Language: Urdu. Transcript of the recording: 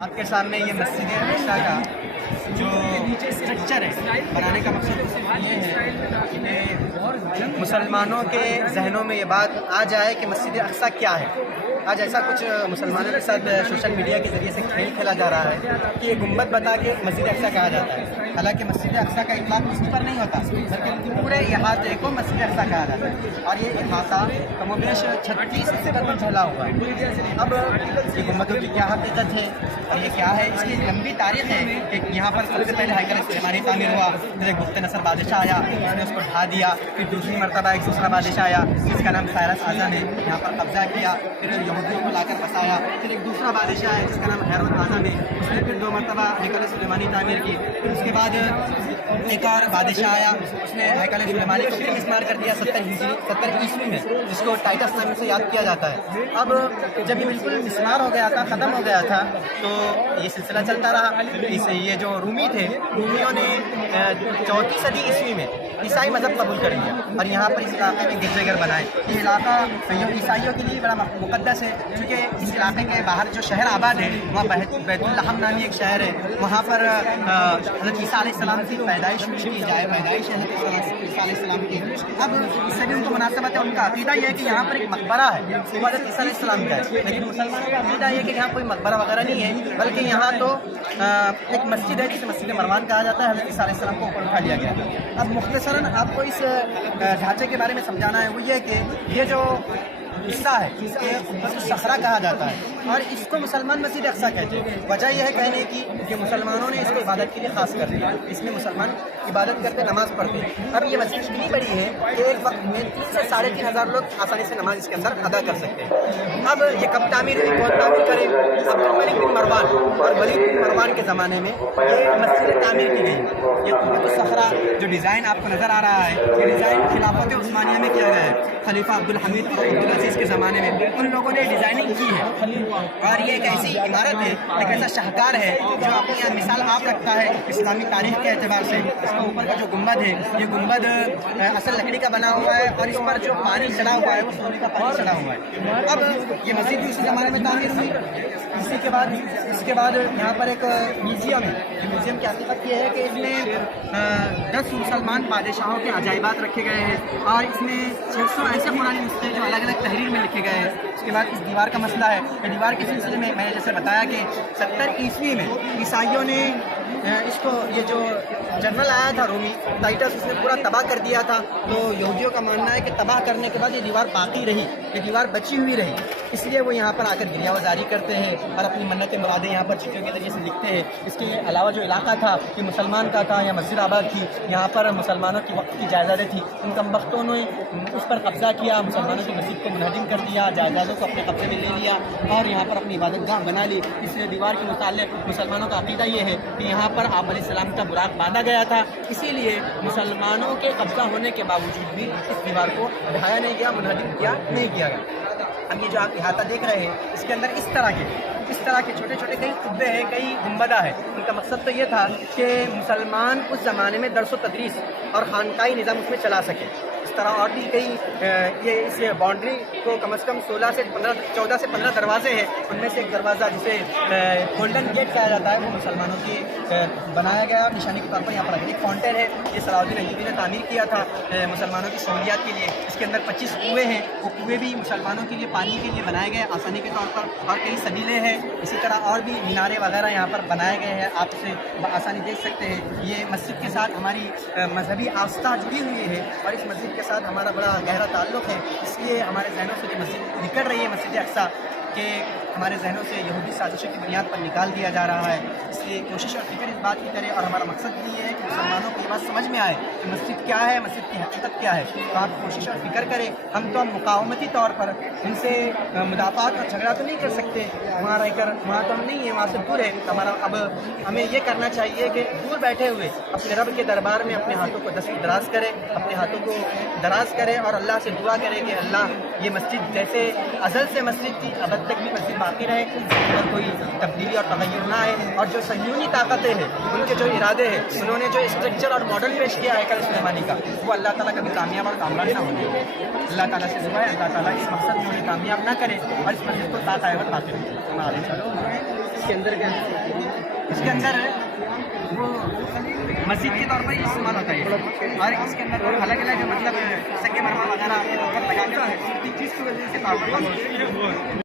آپ کے سامنے یہ مسجد اقصیٰ کا جو اسٹرکچر ہے بنانے کا مقصد صرف یہ ہے کہ مسلمانوں کے ذہنوں میں یہ بات آ جائے کہ مسجد اقصیٰ کیا ہے۔ آج ایسا کچھ مسلمانوں کے ساتھ سوشل میڈیا کے ذریعے سے کھیل کھیلا جا رہا ہے کہ یہ گنبد بتا کے مسجد اقصیٰ کہا جاتا ہے، حالانکہ مسجد اقصیٰ کا اطلاق اس پر نہیں ہوتا بلکہ پورے احاطے کو مسجد اقصیٰ کہا جاتا ہے، اور یہ احاطہ کم و بیش 36 ایکڑ پر پھیلا ہوا ہے۔ اب یہ گنبدوں کی کیا حقیقت ہے اور یہ کیا ہے، اس کی لمبی تاریخ ہے کہ یہاں پر سب سے پہلے ہیکل سلیمانی تعمیر ہوا، پھر ایک بخت نصر بادشاہ آیا، اس نے اس کو ڈھا دیا، پھر دوسری مرتبہ ایک دوسرا بادشاہ آیا جس کا نام سائرس اعظم ہے، یہاں پر قبضہ کیا، پھر یہودیوں کو لا کر بسایا، پھر ایک دوسرا بادشاہ ہے جس کا نام ہیرود اعظم ہے، اس نے پھر 2 مرتبہ ہیکل سلیمانی تعمیر کی، پھر اس کے بعد ایک اور بادشاہ آیا، اس نے ہیکل سلیمانی کو پھر مسمار کر دیا 70 عیسوی میں، جس کو ٹائٹس نام سے یاد کیا جاتا ہے۔ اب جب یہ بالکل مسمار ہو گیا تھا، ختم ہو گیا تھا، تو یہ سلسلہ چلتا رہا۔ یہ جو رومی تھے، رومیوں نے 4 صدی عیسوی میں عیسائی مذہب قبول کر لیا اور یہاں پر اس علاقے میں گرجے گھر بنائے۔ یہ علاقہ عیسائیوں کے لیے بڑا مقدس ہے، کیونکہ اس علاقے کے باہر جو شہر آباد ہے وہاں بیت اللحم نامی ایک شہر ہے، وہاں پر حضرت عیسیٰ علیہ السلام کی پیدائش کی جائے، پیدائش ہے حضرت عیسیٰ علیہ السلام کی۔ اب اس سے بھی ان کو مناسبت ہے، ان کا عقیدہ یہ ہے کہ یہاں پر ایک مقبرہ ہے وہ حضرت عیسیٰ علیہ السلام کا ہے، لیکن مسلمانوں کا عقیدہ یہ ہے کہ یہاں کوئی مقبرہ وغیرہ نہیں ہے، بلکہ یہاں تو ایک مسجد ہے جسے مسجد مروان کہا جاتا ہے، حضرت عیسیٰ علیہ السلام کو اوپر اٹھا لیا گیا تھا۔ اب مختصراً آپ کو اس ڈھانچے کے بارے میں سمجھانا ہے، وہ یہ کہ یہ جو حصہ ہے اس کے صحرا کہا جاتا ہے اور اس کو مسلمان مسجد اقصیٰ کہتے ہیں۔ وجہ یہ ہے کہنے کی کہ مسلمانوں نے اس کو عبادت کے لیے خاص کر دیا، اس میں مسلمان عبادت کرتے، نماز پڑھتے ہیں۔ اب یہ مسجد اتنی بڑی ہے کہ ایک وقت میں 3 سے 3,500 لوگ آسانی سے نماز اس کے اندر ادا کر سکتے ہیں۔ اب یہ کب تعمیر ہوئی، کون تعمیر کرے؟ عبد الملک بن مروان اور ولید بن مروان کے زمانے میں یہ مسجد تعمیر کی گئی۔ یہ تو صحرا جو ڈیزائن آپ کو نظر آ رہا ہے، یہ ڈیزائن خلافت عثمانیہ میں کیا گیا ہے، خلیفہ عبدالحمید اور عبدالعزیز کے زمانے میں ان لوگوں نے ڈیزائننگ کی ہے، اور یہ ایک ایسی عمارت ہے، ایک ایسا شاہکار ہے جو اپنی مثال آپ رکھتا ہے اسلامی تاریخ کے اعتبار سے۔ اس کا اوپر کا جو گنبد ہے، یہ گنبد اصل لکڑی کا بنا ہوا ہے اور اس پر جو پانی چڑھا ہوا ہے وہ سونے کا پانی چڑھا ہوا ہے۔ اب یہ مسجد بھی اسی زمانے میں تعمیر ہوئی۔ اس کے بعد یہاں پر ایک میوزیم ہے۔ میوزیم کی حقیقت یہ ہے کہ اس میں 10 مسلمان بادشاہوں کے عجائبات رکھے گئے ہیں اور اس میں 600 ایسے قرآنی نسخے جو الگ الگ تحریر میں لکھے گئے ہیں۔ اس کے بعد اس دیوار کا مسئلہ ہے کہ دیوار کے سلسلے میں نے جیسے بتایا کہ 70 عیسوی میں عیسائیوں نے اس کو، یہ جو جنرل آیا تھا رومی ٹائٹس، اس نے پورا تباہ کر دیا تھا، تو یہودیوں کا ماننا ہے کہ تباہ کرنے کے بعد یہ دیوار باقی رہی، یہ دیوار بچی ہوئی رہی، اس لیے وہ یہاں پر آ کر گریہ وزاری کرتے ہیں اور اپنی منتیں مرادیں یہاں پر چٹھیوں کے ذریعے سے لکھتے ہیں۔ اس کے علاوہ جو علاقہ تھا یہ مسلمان کا تھا، یا مسجد آباد تھی، یہاں پر مسلمانوں کی وقت کی جائیدادیں تھیں، ان کم بختوں نے اس پر قبضہ کیا، مسلمانوں کی مسجد کو منہدم کر دیا، جائیدادوں کو اپنے قبضے میں لے لیا اور یہاں پر اپنی عبادت گاہ بنا لی۔ اس دیوار کے متعلق مسلمانوں کا عقیدہ یہ ہے کہ یہاں پر آپ علیہ السلام کا براق باندھا گیا تھا، اسی لیے مسلمانوں کے قبضہ ہونے کے باوجود بھی اس دیوار کو ڈھایا نہیں گیا، منہدم کیا نہیں کیا گیا۔ اب یہ جو آپ احاطہ دیکھ رہے ہیں اس کے اندر اس طرح کے چھوٹے چھوٹے کئی قبے ہیں، کئی گنبدہ ہے۔ ان کا مقصد تو یہ تھا کہ مسلمان اس زمانے میں درس و تدریس اور خانقاہی نظام اس میں چلا سکے۔ اس طرح اور بھی کئی یہ اس باؤنڈری کو کم از کم 14 سے 15 دروازے ہیں، ان میں سے ایک دروازہ جسے گولڈن گیٹ کہا جاتا ہے وہ مسلمانوں کی بنایا گیا اور نشانی کے طور پر یہاں پر ایک فاؤنٹین ہے، یہ صلاح الدین ایوبی نے تعمیر کیا تھا مسلمانوں کی سہولیات کے لیے۔ اس کے اندر 25 کنویں ہیں، وہ کنویں بھی مسلمانوں کے لیے پانی کے لیے بنائے گئے آسانی کے طور پر، اور کئی سبیلیں ہیں، اسی طرح اور بھی مینارے وغیرہ یہاں پر بنائے گئے ہیں، آپ اسے بآسانی دیکھ سکتے ہیں۔ یہ مسجد کے ساتھ ہماری مذہبی آستہ جڑی ہوئی ہے اور اس مسجد کے ساتھ ہمارا بڑا گہرا تعلق ہے، اس لیے ہمارے ذہنوں سے جو مسجد نکل رہی ہے مسجد اقصیٰ کہ ہمارے ذہنوں سے یہودی سازشوں کی بنیاد پر نکال دیا جا رہا ہے، اس لیے کوشش اور فکر اس بات کی کرے، اور ہمارا مقصد بھی یہ ہے کہ مسلمانوں کو یہ بات سمجھ میں آئے کہ مسجد کیا ہے، مسجد کی حقیقت کیا ہے۔ تو آپ کوشش اور فکر کریں، ہم تو مقاومتی طور پر ان سے مدافعات اور جھگڑا تو نہیں کر سکتے، وہاں رہ کر، وہاں تو ہم نہیں ہیں، وہاں سے دور ہے ہمارا۔ اب ہمیں یہ کرنا چاہیے کہ دور بیٹھے ہوئے اپنے رب کے دربار میں اپنے ہاتھوں کو دراز کریں، اپنے ہاتھوں کو دراز کریں اور اللہ سے دعا کریں کہ اللہ یہ مسجد جیسے ازل سے مسجد تھی ابد تک بھی مسجد باقی رہے، اور کوئی تبدیلی اور تغیر نہ آئے، اور جو صہیونی طاقتیں ہیں ان کے جو ارادے ہیں، انہوں نے جو اسٹرکچر اور ماڈل پیش کیا ہے ہیکل سلیمانی کا، وہ اللہ تعالیٰ کبھی کامیاب اور کامیاب نہ ہوں۔ اللہ تعالیٰ سے دعا ہے اللہ تعالیٰ اس مقصد میں انہیں کامیاب نہ کرے اور اس مسجد کو تا قیامت باقی رکھے۔ کے اندر کیا اس کے اندر وہ مسجد کے طور پر ہی استعمال ہوتا ہے اور اس کے اندر الگ الگ مطلب سکے مرمر وغیرہ لگا کر